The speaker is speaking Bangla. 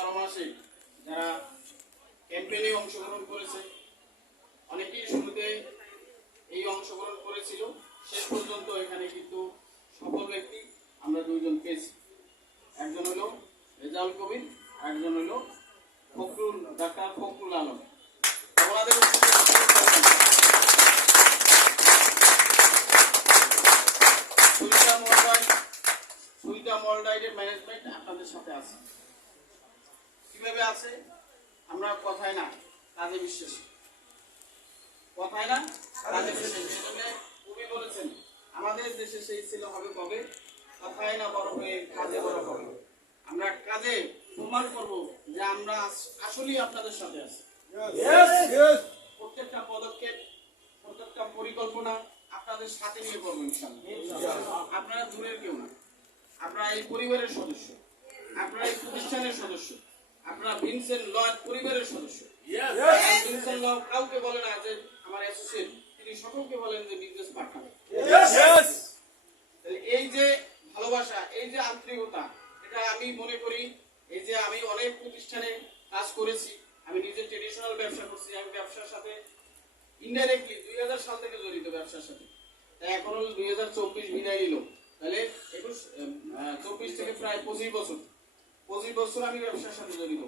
12 মাসে যারা ক্যাম্পেইনে অংশগ্রহণ করেছে, অনেকেই শুরুতে এই অংশগ্রহণ করেছিল, শেষ পর্যন্ত এখানে কিন্তু সফল ব্যক্তি আমরা দুইজন পেয়েছি। একজন হলো রেজাউল কবির, একজন হলো ডাক্তার ফখরুল আলম। ওনাদের সুইটা মলডাইডের ম্যানেজমেন্ট আপনাদের সাথে আছে। কিভাবে আছে? আমরা কথায় না কাজে বিশ্বাসী, কথায় না কাজে বিশ্বাসী। সেজন্য কবি বলেছেন, আমাদের দেশে সেই ছিল হবে কবে, কথায় না বড় হয়ে কাজে বড় হবে। আমরা কাজে প্রমাণ করব যে আমরা আসলেই আপনাদের সাথে আছি। প্রত্যেকটা পদক্ষেপ, প্রত্যেকটা পরিকল্পনা আপনাদের সাথে নিয়ে করবো ইনশাআল্লাহ। আপনারা দূরের কেউ না, আপনারা এই পরিবারের সদস্য, আপনারা এই প্রতিষ্ঠানের সদস্য, আপনারা ভিনসেন্ট লয়েড পরিবারের সদস্য। ভিনসেন্ট লয়েড কাউকে বলে না যে আমার অ্যাসোসিয়েট, তিনি সকলকে বলেন যে বিজনেস পার্টনার। এই যে ভালোবাসা, এই যে আন্তরিকতা, এটা আমি মনে করি, এই যে আমি অনেক প্রতিষ্ঠানে কাজ করেছি, আমি নিজে ট্রেডিশনাল ব্যবসা করছি, আমি ব্যবসার সাথে ইনডাইরেক্টলি 2000 সাল থেকে জড়িত ব্যবসার সাথে। এখন 2024 বিদায় নিল, তাহলে 24 থেকে প্রায় 25 বছর আমি ব্যবসার সাথে জড়িত।